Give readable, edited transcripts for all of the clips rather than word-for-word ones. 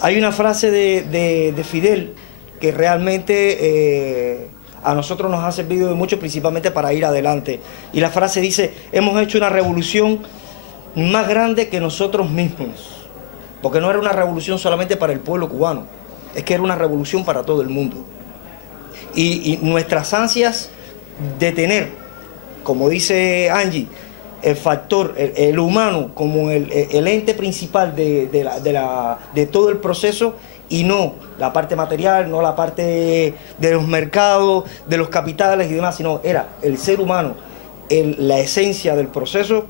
Hay una frase de Fidel que realmente a nosotros nos ha servido de mucho, principalmente para ir adelante. Y la frase dice: hemos hecho una revolución más grande que nosotros mismos. Porque no era una revolución solamente para el pueblo cubano, es que era una revolución para todo el mundo. Y nuestras ansias de tener, como dice Angie, el factor, el humano como el ente principal de todo el proceso, y no la parte material, no la parte de los mercados, de los capitales y demás, sino era el ser humano, la esencia del proceso,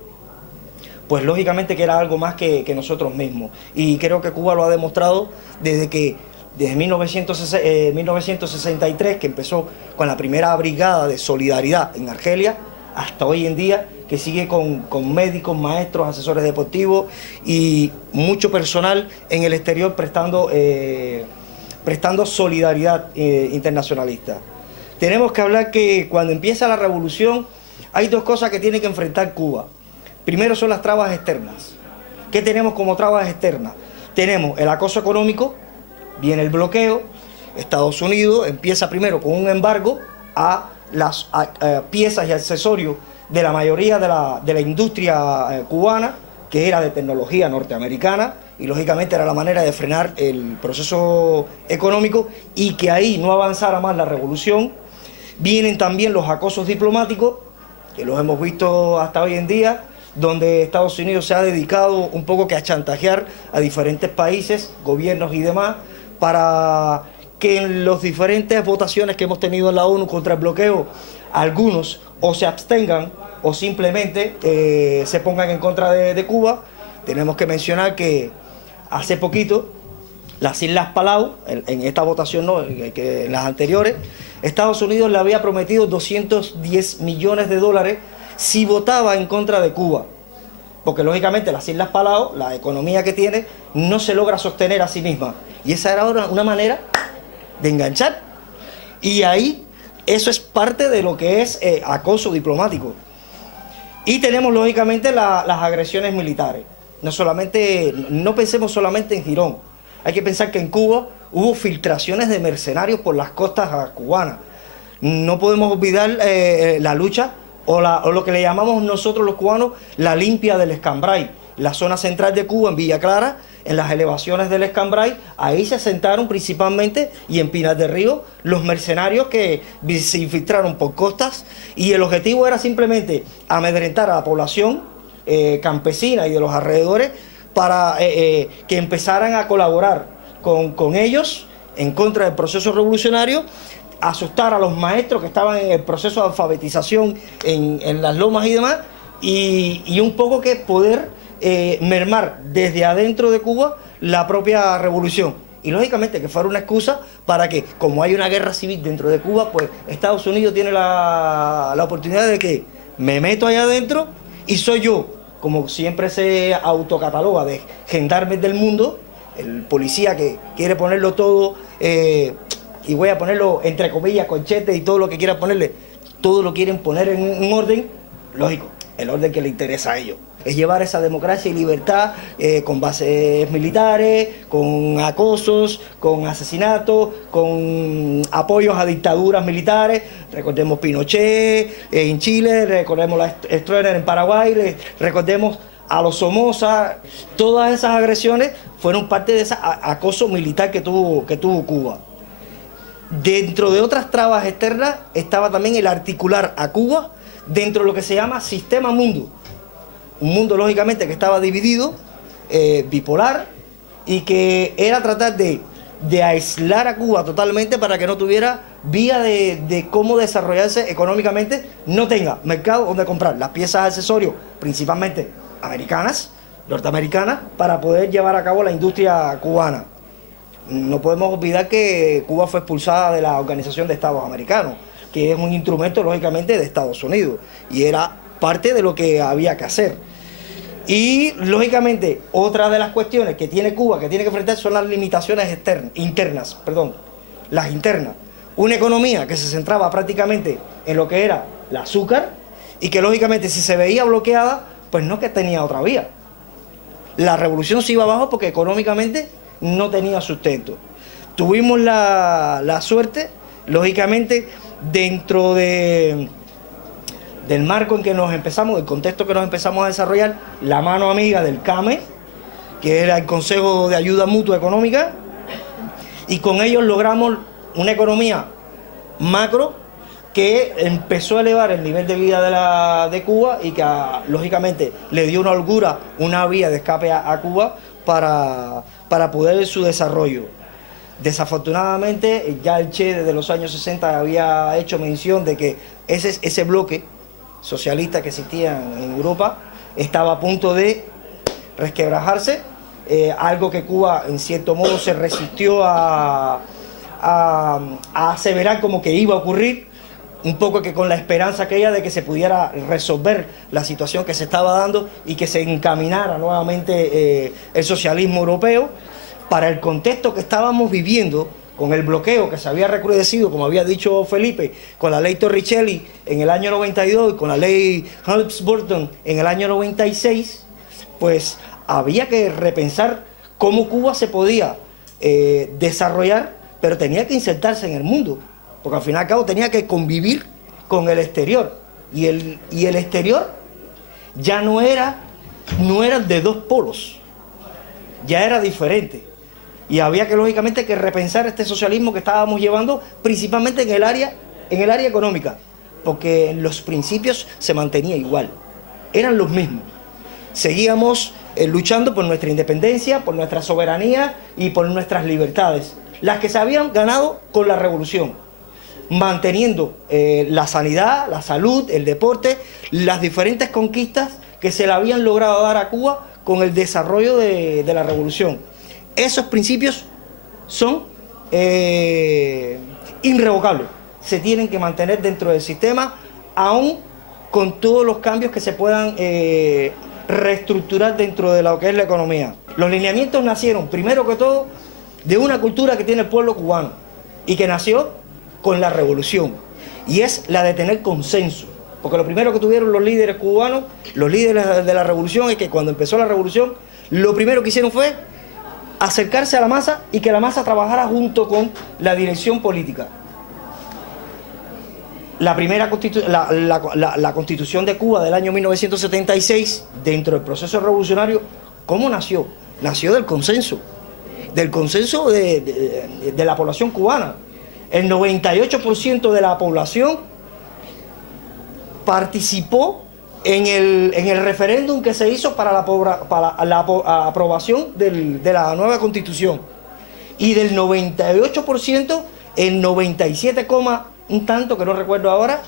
pues lógicamente que era algo más que nosotros mismos. Y creo que Cuba lo ha demostrado desde 1963, que empezó con la primera brigada de solidaridad en Argelia, hasta hoy en día, que sigue con médicos, maestros, asesores deportivos y mucho personal en el exterior prestando solidaridad internacionalista. Tenemos que hablar que cuando empieza la revolución hay dos cosas que tiene que enfrentar Cuba. Primero son las trabas externas. ¿Qué tenemos como trabas externas? Tenemos el acoso económico, viene el bloqueo. Estados Unidos empieza primero con un embargo a las piezas y accesorios de la mayoría de la industria cubana, que era de tecnología norteamericana, y lógicamente era la manera de frenar el proceso económico y que ahí no avanzara más la revolución. Vienen también los acosos diplomáticos, que los hemos visto hasta hoy en día, donde Estados Unidos se ha dedicado un poco que a chantajear a diferentes países, gobiernos y demás, para que en las diferentes votaciones que hemos tenido en la ONU contra el bloqueo, algunos o se abstengan o simplemente se pongan en contra de Cuba. Tenemos que mencionar que hace poquito, las Islas Palau, en esta votación no, que en las anteriores, Estados Unidos le había prometido 210 millones de dólares si votaba en contra de Cuba. Porque lógicamente las Islas Palau, la economía que tiene, no se logra sostener a sí misma. Y esa era una manera de enganchar. Y ahí, eso es parte de lo que es acoso diplomático. Y tenemos lógicamente las agresiones militares. No pensemos solamente en Girón. Hay que pensar que en Cuba hubo filtraciones de mercenarios por las costas cubanas. No podemos olvidar la lucha o lo que le llamamos nosotros los cubanos la limpia del Escambray. La zona central de Cuba, en Villa Clara, en las elevaciones del Escambray, ahí se asentaron principalmente, y en Pinar del Río, los mercenarios que se infiltraron por costas, y el objetivo era simplemente amedrentar a la población campesina y de los alrededores para que empezaran a colaborar con ellos en contra del proceso revolucionario, asustar a los maestros que estaban en el proceso de alfabetización en las lomas y demás, y un poco que poder mermar desde adentro de Cuba la propia revolución. Y lógicamente que fuera una excusa para que, como hay una guerra civil dentro de Cuba, pues Estados Unidos tiene la oportunidad de que me meto allá adentro y soy yo, como siempre se autocataloga, de gendarme del mundo, el policía que quiere ponerlo todo, y voy a ponerlo entre comillas, conchete y todo lo que quiera ponerle, todo lo quieren poner en un orden, lógico, el orden que le interesa a ellos. Es llevar esa democracia y libertad con bases militares, con acosos, con asesinatos, con apoyos a dictaduras militares. Recordemos Pinochet en Chile, recordemos la Stroessner en Paraguay, recordemos a los Somoza. Todas esas agresiones fueron parte de ese acoso militar que tuvo Cuba. Dentro de otras trabas externas estaba también el articular a Cuba dentro de lo que se llama sistema mundo. Un mundo lógicamente que estaba dividido, bipolar, y que era tratar de aislar a Cuba totalmente para que no tuviera vía de cómo desarrollarse económicamente, no tenga mercado donde comprar las piezas accesorios, principalmente americanas, norteamericanas, para poder llevar a cabo la industria cubana. No podemos olvidar que Cuba fue expulsada de la Organización de Estados Americanos, que es un instrumento lógicamente de Estados Unidos, y era parte de lo que había que hacer. Y lógicamente otra de las cuestiones que tiene Cuba, que tiene que enfrentar, son las limitaciones internas. Las internas. Una economía que se centraba prácticamente en lo que era el azúcar, y que lógicamente si se veía bloqueada, pues no, que tenía otra vía. La revolución se iba abajo porque económicamente no tenía sustento. Tuvimos la suerte, lógicamente, dentro del marco en que del contexto que nos empezamos a desarrollar, la mano amiga del CAME, que era el Consejo de Ayuda Mutua Económica, y con ellos logramos una economía macro que empezó a elevar el nivel de vida de Cuba y que lógicamente le dio una holgura, una vía de escape a Cuba para poder su desarrollo. Desafortunadamente ya el Che desde los años 60 había hecho mención de que ese bloque socialista que existía en Europa estaba a punto de resquebrajarse, algo que Cuba en cierto modo se resistió a aseverar como que iba a ocurrir, un poco que con la esperanza aquella de que se pudiera resolver la situación que se estaba dando y que se encaminara nuevamente el socialismo europeo. Para el contexto que estábamos viviendo, con el bloqueo que se había recrudecido, como había dicho Felipe, con la ley Torricelli en el año 92 y con la ley Helms-Burton en el año 96, pues había que repensar cómo Cuba se podía desarrollar, pero tenía que insertarse en el mundo, porque al fin y al cabo tenía que convivir con el exterior, y el exterior ya no era de dos polos, ya era diferente, y había que lógicamente que repensar este socialismo que estábamos llevando principalmente en el área económica, porque los principios se mantenían igual, eran los mismos. Seguíamos luchando por nuestra independencia, por nuestra soberanía y por nuestras libertades, las que se habían ganado con la revolución, manteniendo la sanidad, la salud, el deporte, las diferentes conquistas que se le habían logrado dar a Cuba con el desarrollo de la revolución. Esos principios son irrevocables, se tienen que mantener dentro del sistema, aún con todos los cambios que se puedan reestructurar dentro de lo que es la economía. Los lineamientos nacieron, primero que todo, de una cultura que tiene el pueblo cubano y que nació con la revolución, y es la de tener consenso, porque lo primero que tuvieron los líderes cubanos, los líderes de la revolución, es que cuando empezó la revolución, lo primero que hicieron fue acercarse a la masa y que la masa trabajara junto con la dirección política. La primera la Constitución de Cuba del año 1976, dentro del proceso revolucionario, ¿cómo nació? Nació del consenso de la población cubana. El 98% de la población participó en el referéndum que se hizo para la aprobación de la nueva Constitución. Y del 98%, el 97, un tanto que no recuerdo ahora,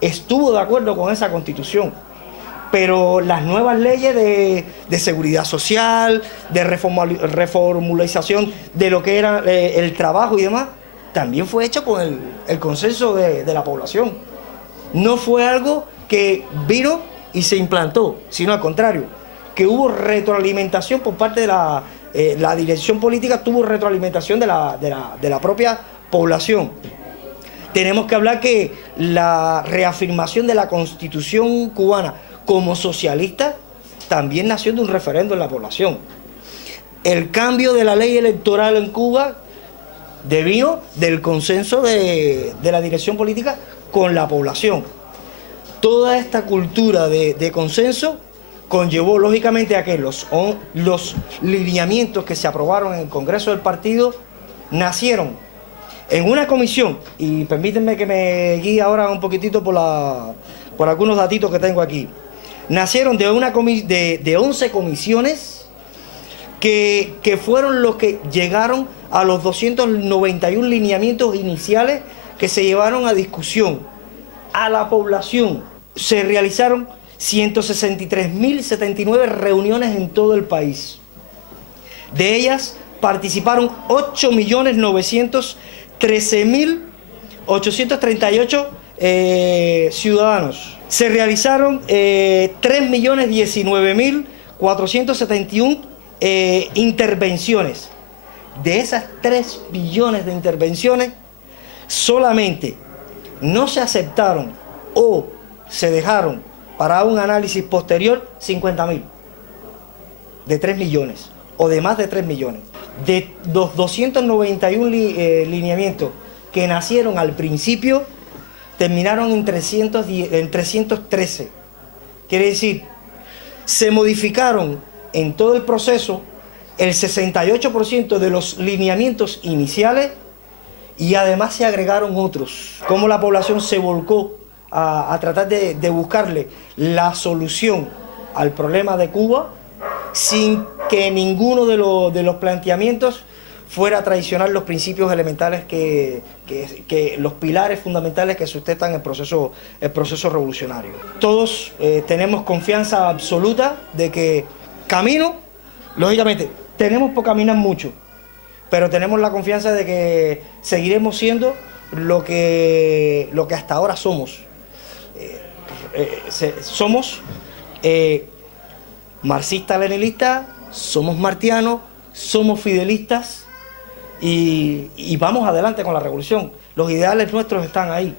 estuvo de acuerdo con esa Constitución. Pero las nuevas leyes de seguridad social, de reformulización de lo que era el trabajo y demás, también fue hecho con el consenso de la población. No fue algo que vino y se implantó, sino al contrario, que hubo retroalimentación por parte de la dirección política, tuvo retroalimentación de la propia población. Tenemos que hablar que la reafirmación de la Constitución cubana como socialista también nació de un referéndum en la población. El cambio de la ley electoral en Cuba devino del consenso de la dirección política con la población. Toda esta cultura de consenso conllevó lógicamente a que los lineamientos que se aprobaron en el Congreso del Partido nacieron en una comisión, y permítanme que me guíe ahora un poquitito por algunos datitos que tengo aquí. Nacieron de 11 comisiones que fueron los que llegaron a los 291 lineamientos iniciales que se llevaron a discusión a la población. Se realizaron 163.079 reuniones en todo el país. De ellas participaron 8.913.838 ciudadanos. Se realizaron 3.019.471 intervenciones. De esas 3 billones de intervenciones, solamente no se aceptaron o se dejaron para un análisis posterior 50.000 de 3 millones o de más de 3 millones. De los 291 lineamientos que nacieron al principio, terminaron en 313. Quiere decir, se modificaron en todo el proceso el 68% de los lineamientos iniciales y además se agregaron otros. Como la población se volcó a tratar de buscarle la solución al problema de Cuba sin que ninguno de los planteamientos fuera a traicionar los principios elementales que los pilares fundamentales que sustentan el proceso revolucionario. Todos tenemos confianza absoluta de que camino, lógicamente, tenemos por caminar mucho, pero tenemos la confianza de que seguiremos siendo lo que hasta ahora somos. Somos marxistas-leninistas, somos martianos, somos fidelistas y vamos adelante con la revolución. Los ideales nuestros están ahí.